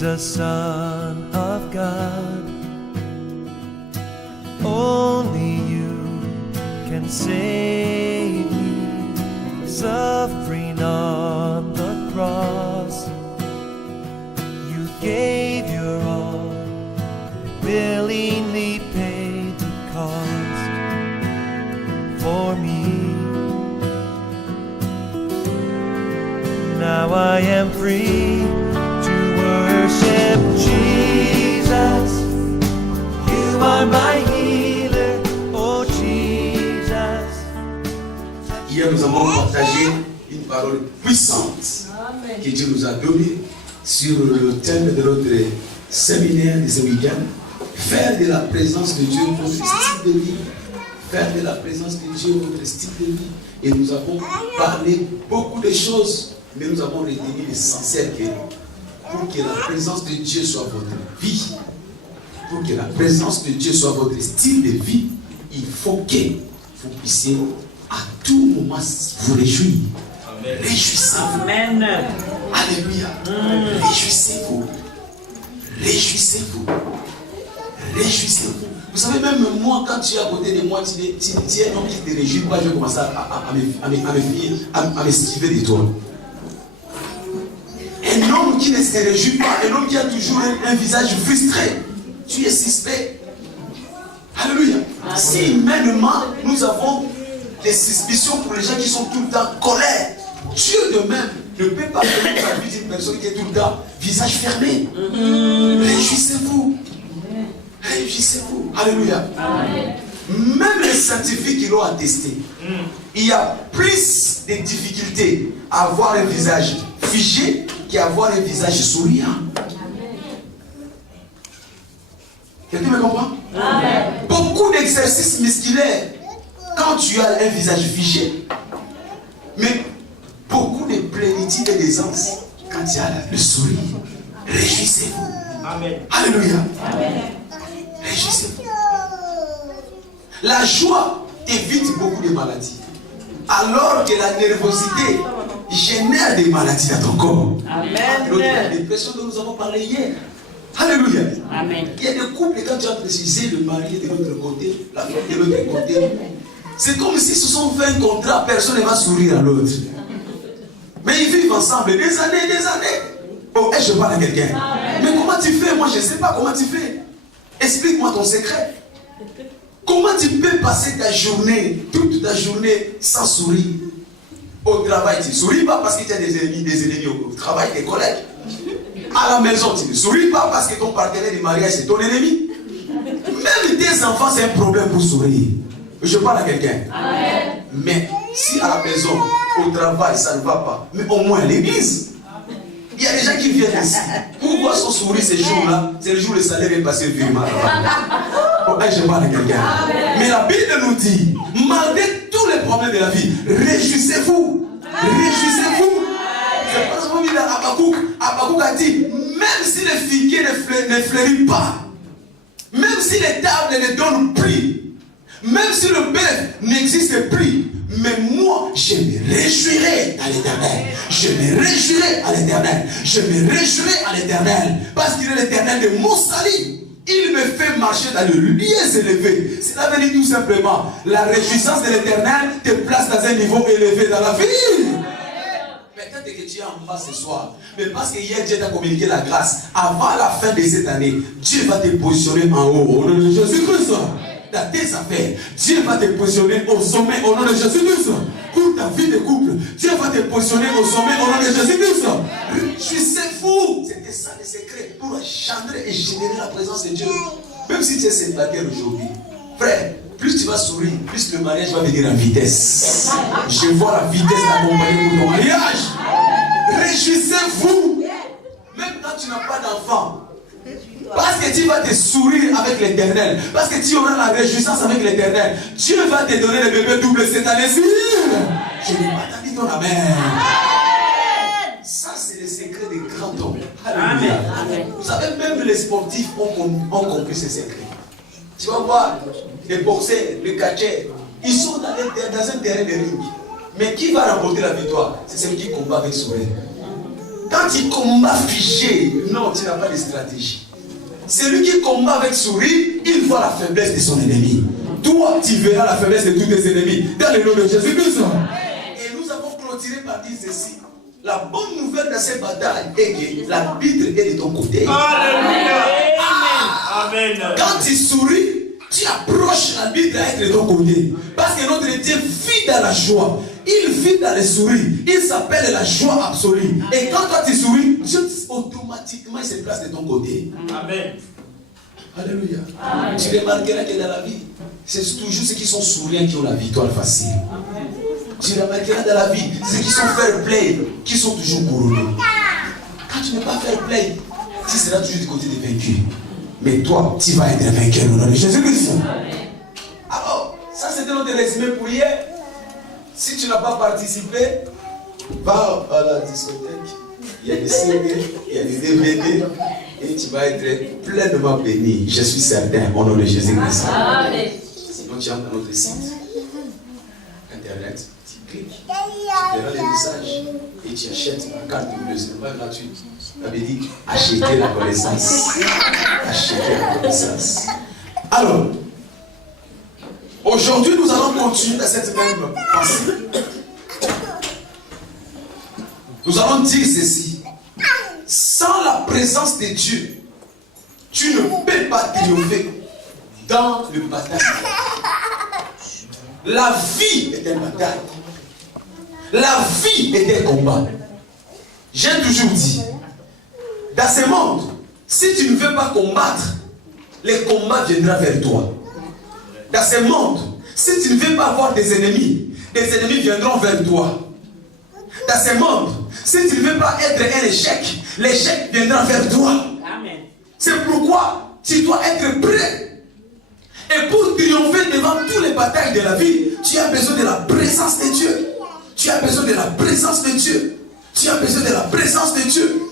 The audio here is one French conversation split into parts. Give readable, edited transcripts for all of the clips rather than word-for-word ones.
Jesus, Son of God. Only you can save me, suffering on the cross. You gave your all, willingly paid the cost for me. Now I am free to worship Jesus. You are my healer, oh Jesus. Hier, nous avons partagé une parole puissante que Dieu nous a donnée sur le thème de notre séminaire de ce week-end. Faire de la présence de Dieu votre style de vie. Faire de la présence de Dieu votre style de vie. Et nous avons parlé beaucoup de choses, mais nous avons retenu l'essentiel que pour que la présence de Dieu soit votre vie, pour que la présence de Dieu soit votre style de vie, il faut que vous puissiez à tout moment vous réjouir. Réjouissez-vous. Amen. Alléluia. Réjouissez-vous. Réjouissez-vous. Réjouissez-vous. Vous savez, même moi, quand tu es à côté de moi, tu es un homme qui te réjouit pas, je vais commencer à me stiver de toi. Un homme qui ne se réjouit pas, un homme qui a toujours un visage frustré, tu es suspect. Alléluia. Si humainement, nous avons des suspicions pour les gens qui sont tout le temps en colère, Dieu de même ne peut pas faire la vie d'une personne qui est tout le temps visage fermé. Réjouissez-vous. Réjouissez-vous. Alléluia. Même les scientifiques qui l'ont attesté, il y a plus de difficultés à avoir un visage figé qu'à avoir un visage souriant. Quelqu'un me comprend? Beaucoup d'exercices musculaires quand tu as un visage figé, mais beaucoup de plénitude et d'aisance quand tu as le sourire. Réjouissez-vous. Amen. Alléluia. Réjouissez-vous. La joie évite beaucoup de maladies, alors que la nervosité génère des maladies dans ton corps. Amen. La dépression dont nous avons parlé hier. Alléluia. Amen. Il y a des couples, quand tu as précisé le mari de l'autre côté, la femme de l'autre côté, c'est comme si ce sont 20 contrats, personne ne va sourire à l'autre. Mais ils vivent ensemble des années, des années. Oh, je parle à quelqu'un. Mais comment tu fais? Moi, je ne sais pas comment tu fais. Explique-moi ton secret. Comment tu peux passer ta journée, toute ta journée, sans sourire? Au travail, tu ne souris pas parce que tu as des ennemis au travail, tes collègues. À la maison, tu ne souris pas parce que ton partenaire de mariage, c'est ton ennemi. Même tes enfants, c'est un problème pour sourire. Je parle à quelqu'un. Mais si à la maison, au travail, ça ne va pas, mais au moins à l'église, il y a des gens qui viennent ici. Pourquoi son sourire ces jours-là? C'est le jour où le salaire est passé virement. Oh, je parle à quelqu'un. Mais la Bible nous dit, malgré tous les problèmes de la vie, réjouissez-vous. Réjouissez-vous. C'est pas ce qu'on dit dans Habakkuk. Habakkuk a dit, même si les figuiers ne fleurissent pas, même si les tables ne donnent plus, même si le bœuf n'existe plus, mais moi, je me réjouirai à l'Éternel. Je me réjouirai à l'Éternel. Je me réjouirai à l'Éternel. Parce qu'il est l'Éternel de mon salut. Il me fait marcher dans le lieu élevé. Cela veut dire tout simplement, la réjouissance de l'Éternel te place dans un niveau élevé dans la vie. Peut-être que tu es en bas ce soir, mais parce que hier Dieu t'a communiqué la grâce, avant la fin de cette année, Dieu va te positionner en haut au nom de Jésus-Christ. Dans tes affaires, Dieu va te positionner au sommet au nom de Jésus-Christ. Pour ta vie de couple, Dieu va te positionner au sommet au nom de Jésus-Christ. Réjouissez-vous. C'était ça le secret pour engendrer et générer la présence de Dieu. Même si tu es célibataire aujourd'hui, frère, plus tu vas sourire, plus le mariage va venir en vitesse. Je vois la vitesse d'accompagner pour ton mariage. Réjouissez-vous. Même quand tu n'as pas d'enfant, parce que tu vas te sourire avec l'Éternel, parce que tu auras la réjouissance avec l'Éternel, Dieu va te donner le bébé double cette année-ci. Je n'ai pas entendu ton amen. Ça, c'est le secret des grands hommes. Alléluia. Vous savez, même les sportifs ont compris ce secret. Tu vas voir les boxeurs, les catcheurs, ils sont dans un terrain de ring. Mais qui va remporter la victoire? C'est celui qui combat avec sourire. Quand il combat figé, non, tu n'as pas de stratégie. Celui qui combat avec sourire, il voit la faiblesse de son ennemi. Toi, tu verras la faiblesse de tous tes ennemis. Dans le nom de Jésus-Christ. Et nous avons clôturé par dire ceci. La bonne nouvelle de cette bataille est que l'arbitre est de ton côté. Alléluia. Amen. Quand tu souris, tu approches l'arbitre à être de ton côté. Parce que notre Dieu vit dans la joie. Il vit dans les sourires. Il s'appelle la joie absolue. Et quand toi tu souris, Dieu automatiquement il se place de ton côté. Amen. Alléluia. Amen. Tu remarqueras que dans la vie, c'est toujours ceux qui sont souriants qui ont la victoire facile. Amen. Tu remarqueras dans la vie, ceux qui sont fair play, qui sont toujours couronnés. Quand tu n'es pas fair play, tu seras toujours du côté des vaincus. Mais toi, tu vas être vainqueur au nom de Jésus-Christ. Alors, ça c'était notre résumé pour hier. Si tu n'as pas participé, va à la discothèque. Il y a des CD, il y a des DVD. Et tu vas être pleinement béni. Je suis certain, au nom de Jésus-Christ. Sinon, tu entres dans notre site internet, tu cliques, tu verras les messages et tu achètes la carte de pas gratuite. Ça veut dire acheter la connaissance. Acheter la connaissance. Alors, aujourd'hui, nous allons continuer dans cette même pensée. Nous allons dire ceci. Sans la présence de Dieu, tu ne peux pas triompher dans le bataille. La vie est un bataille. La vie est un combat. J'ai toujours dit, dans ce monde, si tu ne veux pas combattre, les combats viendront vers toi. Dans ce monde, si tu ne veux pas avoir des ennemis viendront vers toi. Dans ce monde, si tu ne veux pas être un échec, l'échec viendra vers toi. Amen. C'est pourquoi tu dois être prêt. Et pour triompher devant toutes les batailles de la vie, tu as besoin de la présence de Dieu. Tu as besoin de la présence de Dieu. Tu as besoin de la présence de Dieu.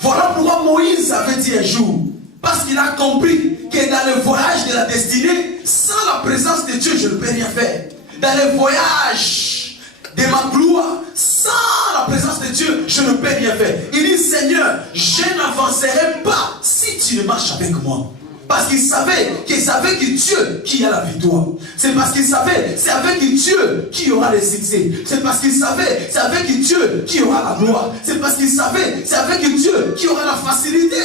Voilà pourquoi Moïse avait dit un jour, parce qu'il a compris que dans le voyage de la destinée, sans la présence de Dieu, je ne peux rien faire. Dans le voyage de ma gloire, sans la présence de Dieu, je ne peux rien faire. Il dit, Seigneur, je n'avancerai pas si tu ne marches avec moi. Parce qu'il savait que Dieu qui a la victoire. C'est parce qu'il savait, c'est avec Dieu qui aura le succès. C'est parce qu'il savait, c'est avec Dieu qui aura la gloire. C'est parce qu'il savait, c'est avec Dieu qui aura la facilité.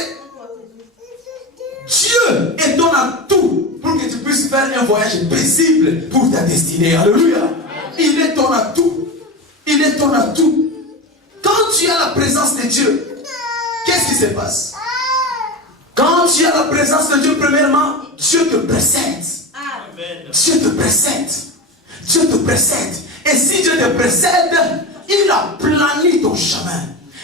Dieu est ton atout pour que tu puisses faire un voyage paisible pour ta destinée. Alléluia. Il est ton atout. Il est ton atout. Quand tu as la présence de Dieu, qu'est-ce qui se passe? Quand tu as la présence de Dieu, premièrement, Dieu te précède. Amen. Dieu te précède. Dieu te précède. Et si Dieu te précède, il a plani ton chemin.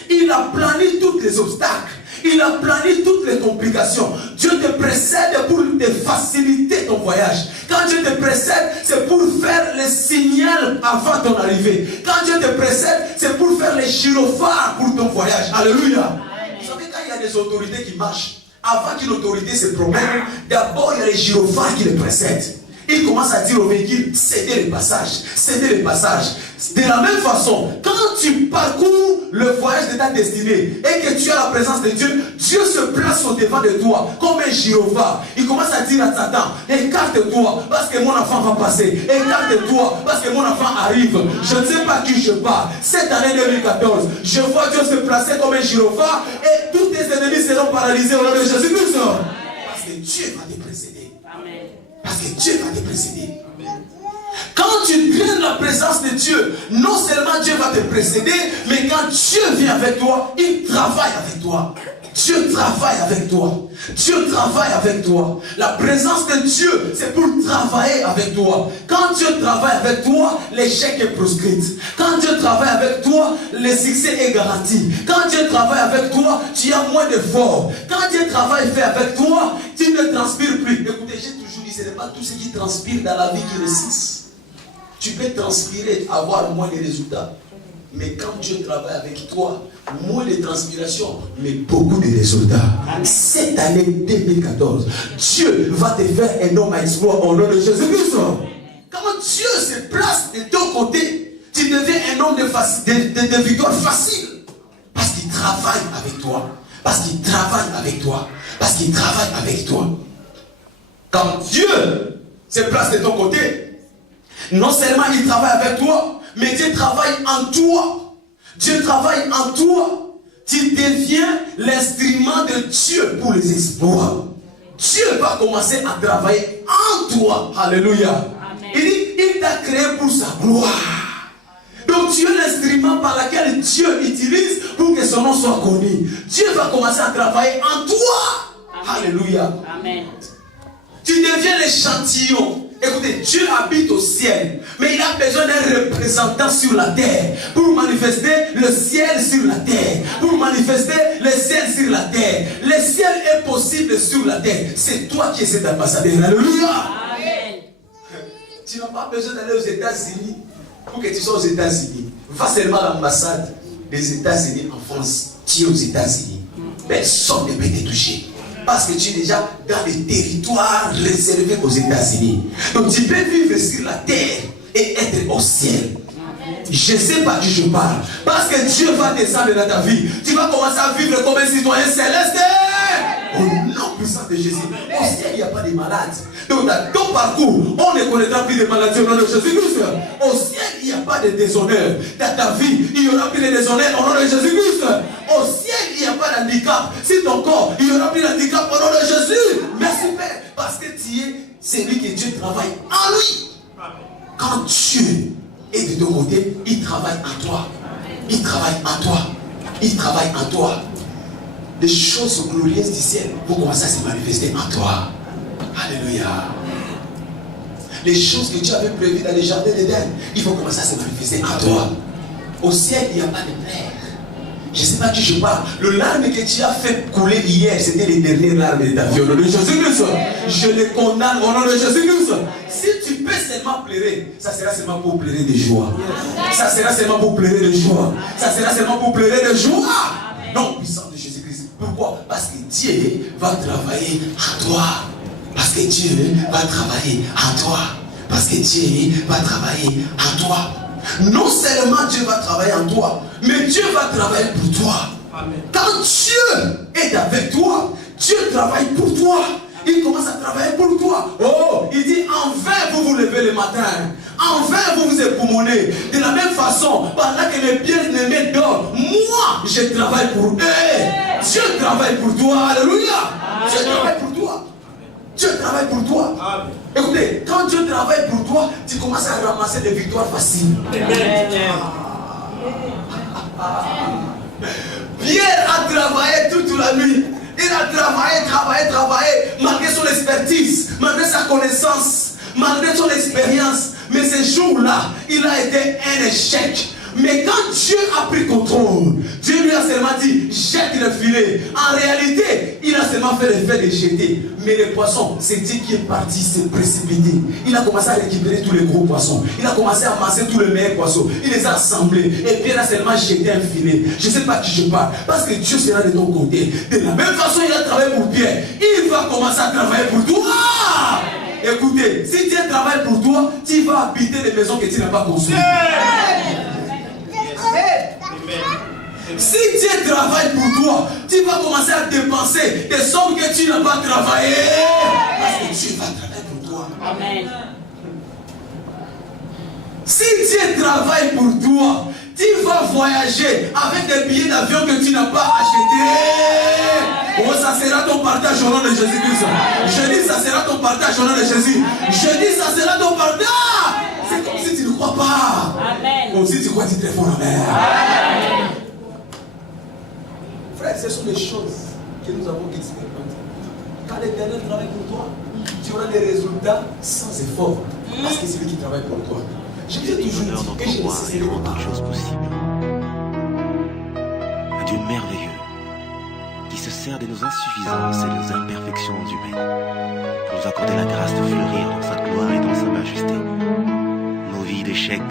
Il a plani tous les obstacles. Il a plani toutes les complications. Dieu te précède pour te faciliter ton voyage. Quand Dieu te précède, c'est pour faire le signal avant ton arrivée. Quand Dieu te précède, c'est pour faire les gyrophares pour ton voyage. Alléluia. Vous savez, quand il y a des autorités qui marchent, avant qu'une autorité se promène, d'abord il y a les gyrophares qui les précèdent. Il commence à dire au véhicule, cédez les passages, cédez les passages. De la même façon, quand tu parcours le voyage de ta destinée et que tu as la présence de Dieu, Dieu se place au devant de toi comme un gyrophare. Il commence à dire à Satan, écarte-toi parce que mon enfant va passer. Écarte-toi parce que mon enfant arrive. Je ne sais pas qui je parle. Cette année 2014, je vois Dieu se placer comme un gyrophare et tous tes ennemis seront paralysés au nom de Jésus-Christ. Parce que Dieu va te précéder. Amen. Parce que Dieu va te précéder. Amen. Quand tu traînes la présence de Dieu, non seulement Dieu va te précéder, mais quand Dieu vient avec toi, il travaille avec toi. Dieu travaille avec toi. Dieu travaille avec toi. La présence de Dieu, c'est pour travailler avec toi. Quand Dieu travaille avec toi, l'échec est proscrit. Quand Dieu travaille avec toi, le succès est garanti. Quand Dieu travaille avec toi, tu as moins d'efforts. Quand Dieu travaille fait avec toi, tu ne transpires plus. Écoutez, j'ai toujours dit, ce n'est pas tout ce qui transpire dans la vie qui réussissent. Tu peux transpirer, avoir moins de résultats. Mais quand Dieu travaille avec toi, moins de transpiration, mais beaucoup de résultats. Cette année 2014, Dieu va te faire un homme à exploit au nom de Jésus-Christ. Quand Dieu se place de ton côté, tu deviens un homme de victoire facile. Parce qu'il travaille avec toi. Parce qu'il travaille avec toi. Parce qu'il travaille avec toi. Quand Dieu se place de ton côté, non seulement il travaille avec toi, mais Dieu travaille en toi. Dieu travaille en toi. Tu deviens l'instrument de Dieu pour les exploits. Dieu va commencer à travailler en toi. Alléluia. Amen. Il dit, il t'a créé pour sa gloire. Donc tu es l'instrument par lequel Dieu utilise pour que son nom soit connu. Dieu va commencer à travailler en toi. Amen. Alléluia. Amen. Tu deviens l'échantillon. Écoutez, Dieu habite au ciel, mais il a besoin d'un représentant sur la terre pour manifester le ciel sur la terre, pour manifester le ciel sur la terre. Le ciel est possible sur la terre. C'est toi qui es cet ambassadeur. Alléluia. Amen. Tu n'as pas besoin d'aller aux États-Unis pour que tu sois aux États-Unis. Va seulement à l'ambassade des États-Unis en France. Tu es aux États-Unis. Personne ne peut te toucher. Parce que tu es déjà dans les territoires réservés aux États-Unis. Donc tu peux vivre sur la terre et être au ciel. Je ne sais pas qui je parle. Parce que Dieu va descendre dans ta vie. Tu vas commencer à vivre comme un citoyen céleste. Au nom puissant de Jésus. Au ciel, il n'y a pas de malades. Donc dans ton parcours, on ne connaîtra plus de maladies au nom de Jésus-Christ. Au ciel, il n'y a pas de déshonneur. Dans ta vie, il n'y aura plus de déshonneur au nom de Jésus-Christ. Au ciel, il n'y a pas d'handicap. Si ton corps, il n'y aura plus d'handicap au nom de Jésus. Merci Père. Parce que tu es celui que Dieu travaille en lui. Quand Dieu est de ton côté, il travaille en toi. Il travaille en toi. Il travaille en toi. Les choses glorieuses du ciel vont commencer à se manifester en toi. Alléluia. Les choses que Dieu avait prévues dans les jardins d'Éden, ils vont commencer à se manifester en toi. Au ciel, il n'y a pas de pleurs. Je ne sais pas qui je parle. Le larme que tu as fait couler hier, c'était les dernières larmes de ta vie. Au nom de Jésus-Christ. Je les condamne au nom de Jésus-Christ. Si tu peux seulement pleurer, ça sera seulement pour pleurer de joie. Ça sera seulement pour pleurer de joie. Ça sera seulement pour pleurer de joie. Non, puissant de Jésus-Christ. Pourquoi? Parce que Dieu va travailler en toi. Parce que Dieu va travailler en toi. Parce que Dieu va travailler en toi. Non seulement Dieu va travailler en toi, mais Dieu va travailler pour toi. Amen. Quand Dieu est avec toi, Dieu travaille pour toi. Il commence à travailler pour toi. Oh, il dit, en vain vous vous levez le matin. En vain vous vous époumonez. De la même façon, pendant que les bien-aimés dorment, moi, je travaille pour eux. Dieu travaille pour toi. Alléluia. Dieu travaille pour toi. Dieu travaille pour toi. Amen. Écoutez, quand Dieu travaille pour toi, tu commences à ramasser des victoires faciles. Pierre a travaillé toute la nuit. Il a travaillé, malgré son expertise, malgré sa connaissance, malgré son expérience. Mais ce jour-là, il a été un échec. Mais quand Dieu a pris contrôle, Dieu lui a seulement dit, jette le filet. En réalité, il a seulement fait le fait de jeter. Mais les poissons, c'est Dieu qui est parti se précipiter. Il a commencé à récupérer tous les gros poissons. Il a commencé à amasser tous les meilleurs poissons. Il les a assemblés. Et Pierre a seulement jeté un filet. Je ne sais pas qui je parle. Parce que Dieu sera de ton côté. De la même façon, il a travaillé pour Pierre. Il va commencer à travailler pour toi. Écoutez, si Dieu travaille pour toi, tu vas habiter les maisons que tu n'as pas construites. Si Dieu travaille pour toi, tu vas commencer à dépenser des sommes que tu n'as pas travaillé. Parce que Dieu va travailler pour toi. Amen. Si Dieu travaille pour toi, tu vas voyager avec des billets d'avion que tu n'as pas achetés. Oh, ça sera ton partage au nom de Jésus-Christ. Je dis, ça sera ton partage au nom de Jésus. Je dis, ça sera ton partage. C'est comme si tu ne crois pas. Amen. Comme si tu crois que tu te fais fort. Amen. Frère, ce sont des choses que nous avons expérimentées. Quand l'Éternel travaille pour toi, tu auras des résultats sans effort. Parce que c'est lui qui travaille pour toi. Je vous ai toujours dit que je ne sais pas toutes choses possibles. Un Dieu merveilleux qui se sert de nos insuffisances et de nos imperfections humaines pour nous accorder la grâce de fleurir dans sa gloire et dans sa majesté. Nos vies d'échecs